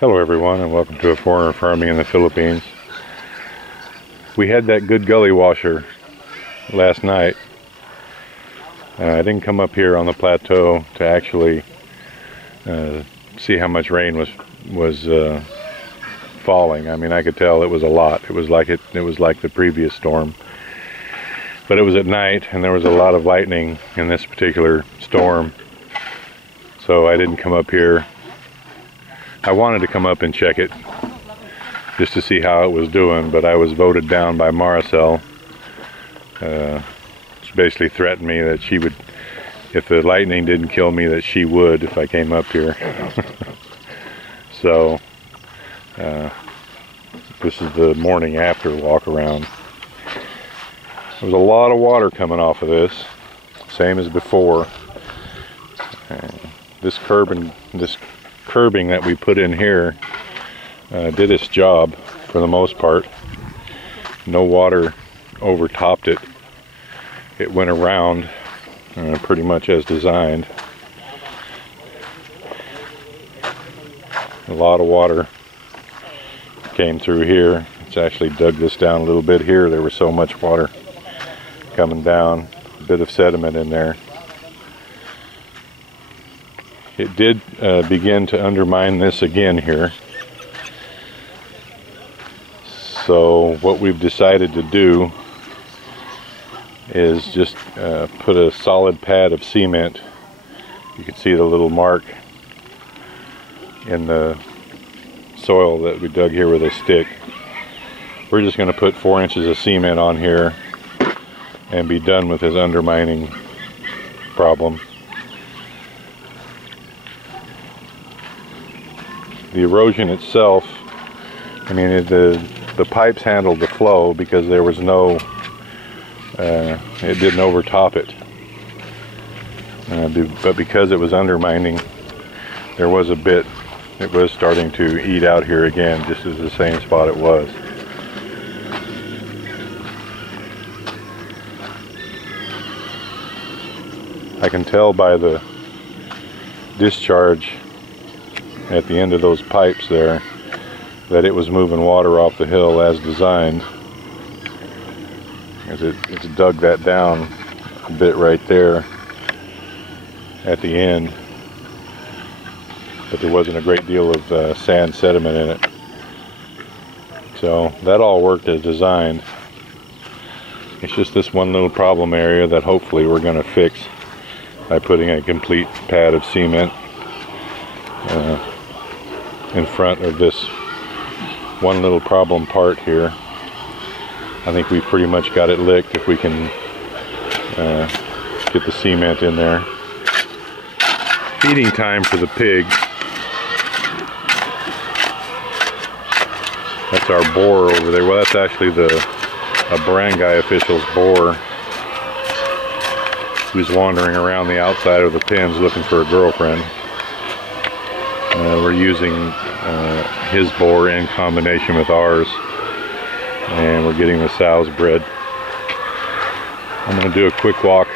Hello everyone, and welcome to A Foreigner Farming in the Philippines. We had that good gully washer last night. I didn't come up here on the plateau to actually see how much rain was falling. I mean, I could tell it was a lot. It was like the previous storm. But it was at night, and there was a lot of lightning in this particular storm. So I didn't come up here. I wanted to come up and check it just to see how it was doing, but I was voted down by Maricel. She basically threatened me that she would, if the lightning didn't kill me, that she would if I came up here. So this is the morning after walk around. There was a lot of water coming off of this, same as before. This curbing that we put in here did its job for the most part. No water overtopped it. It went around pretty much as designed. A lot of water came through here. It's actually dug this down a little bit here. There was so much water coming down, a bit of sediment in there. It did begin to undermine this again here. So what we've decided to do is just put a solid pad of cement. You can see the little mark in the soil that we dug here with a stick. We're just going to put 4 inches of cement on here and be done with this undermining problem. The erosion itself, I mean, the pipes handled the flow because there was no, it didn't overtop it. But because it was undermining, there was a bit, it was starting to eat out here again, just as the same spot it was. I can tell by the discharge at the end of those pipes there that it was moving water off the hill as designed, as it's dug that down a bit right there at the end, but there wasn't a great deal of sand sediment in it. So that all worked as designed. It's just this one little problem area that hopefully we're going to fix by putting a complete pad of cement in front of this one little problem part here. I think we pretty much got it licked if we can get the cement in there. Feeding time for the pigs. That's our boar over there. Well, that's actually a barangay official's boar who's wandering around the outside of the pens looking for a girlfriend. We're using his boar in combination with ours, and we're getting the sows bred. I'm going to do a quick walk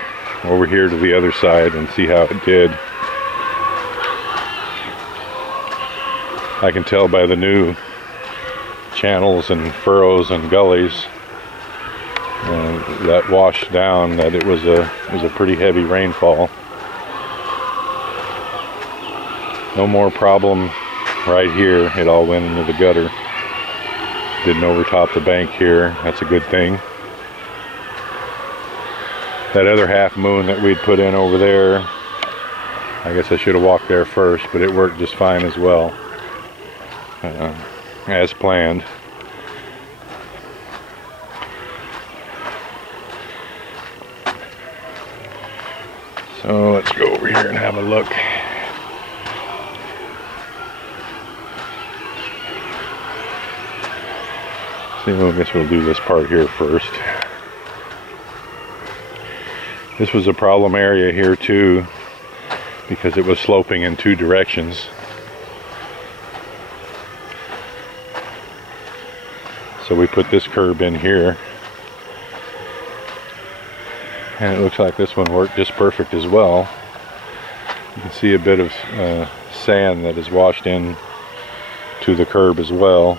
over here to the other side and see how it did. I can tell by the new channels and furrows and gullies that washed down that it was a pretty heavy rainfall. No more problem right here. It all went into the gutter. Didn't overtop the bank here. That's a good thing. That other half moon that we'd put in over there, I guess I should have walked there first, but it worked just fine as well, as planned. So let's go over here and have a look. So I guess we'll do this part here first. This was a problem area here too, because it was sloping in 2 directions. So we put this curb in here, and it looks like this one worked just perfect as well. You can see a bit of sand that is washed in to the curb as well,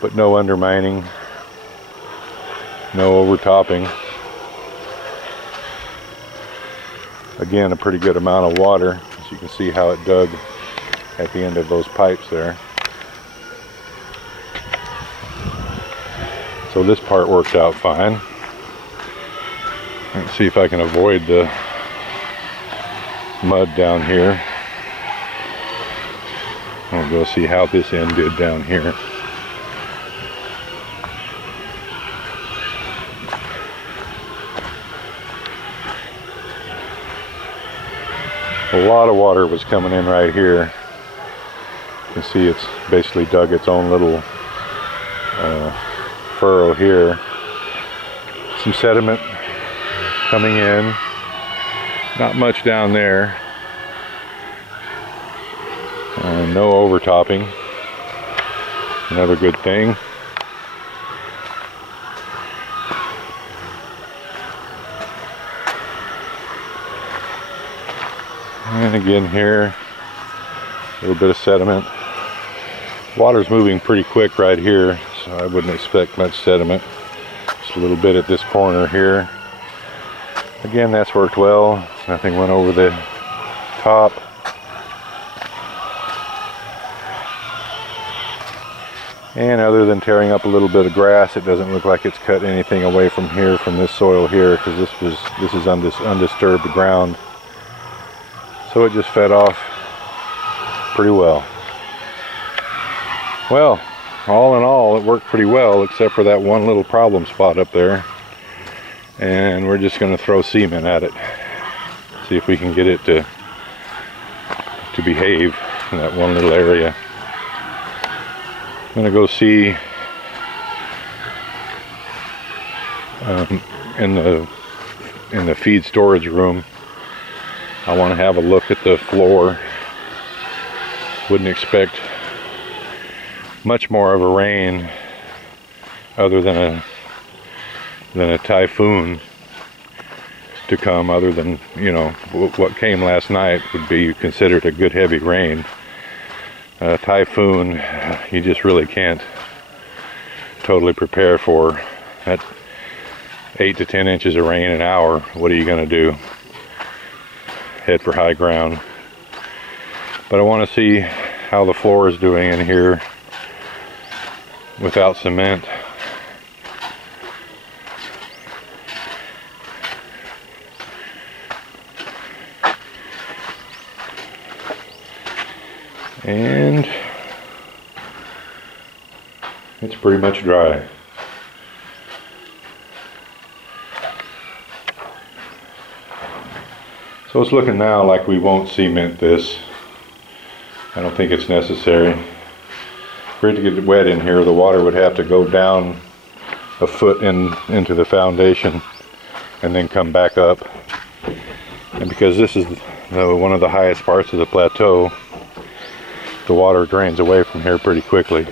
but no undermining, no overtopping. Again, a pretty good amount of water, as you can see how it dug at the end of those pipes there. So this part worked out fine. Let's see if I can avoid the mud down here. I'll go see how this end did down here. A lot of water was coming in right here. You can see it's basically dug its own little furrow here. Some sediment coming in. Not much down there. No overtopping. Another good thing. And again here, a little bit of sediment. Water's moving pretty quick right here, so I wouldn't expect much sediment. Just a little bit at this corner here. Again, that's worked well. Nothing went over the top. And other than tearing up a little bit of grass, it doesn't look like it's cut anything away from here, from this soil here, because this is undisturbed ground. So it just fed off pretty well. Well, all in all, it worked pretty well, except for that one little problem spot up there. And we're just going to throw cement at it. See if we can get it to behave in that one little area. I'm going to go see in the feed storage room. I want to have a look at the floor. Wouldn't expect much more of a rain other than a typhoon to come, other than, you know, what came last night would be considered a good heavy rain. Typhoon, you just really can't totally prepare for. At 8 to 10 inches of rain an hour, what are you going to do? Head for high ground. But I want to see how the floor is doing in here without cement. And it's pretty much dry. So it's looking now like we won't cement this. I don't think it's necessary. For it to get wet in here, the water would have to go down a foot into the foundation and then come back up. And because this is one of the highest parts of the plateau, the water drains away from here pretty quickly.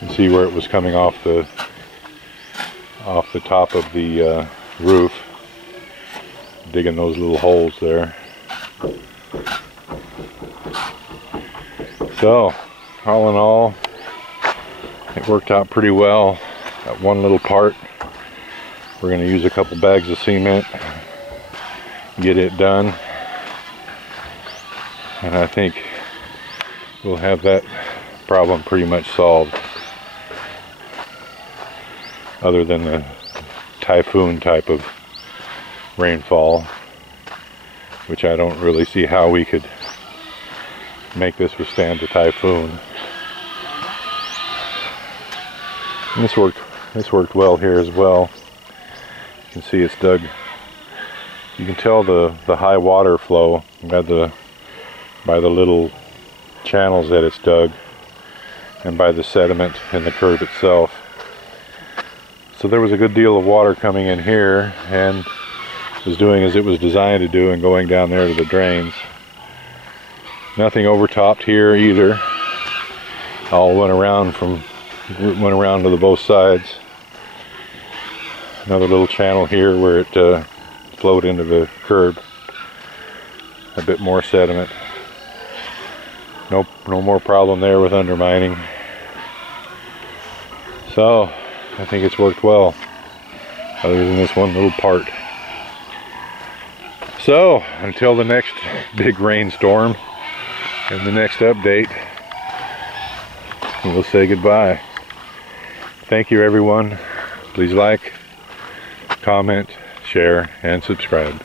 You can see where it was coming off the top of the roof, digging those little holes there. So, all in all, it worked out pretty well. That one little part, we're going to use a couple bags of cement, get it done, and I think we'll have that problem pretty much solved, other than the typhoon type of rainfall, which I don't really see how we could make this withstand the typhoon. And this worked well here as well. You can see it's dug. You can tell the high water flow by the little channels that it's dug, and by the sediment in the curb itself. So there was a good deal of water coming in here, and it was doing as it was designed to do and going down there to the drains. Nothing overtopped here either. All went around to the both sides. Another little channel here where it flowed into the curb. A bit more sediment. Nope, no more problem there with undermining. So I think it's worked well, other than this one little part. So until the next big rainstorm and the next update, we'll say goodbye. Thank you everyone. Please like, comment, share, and subscribe.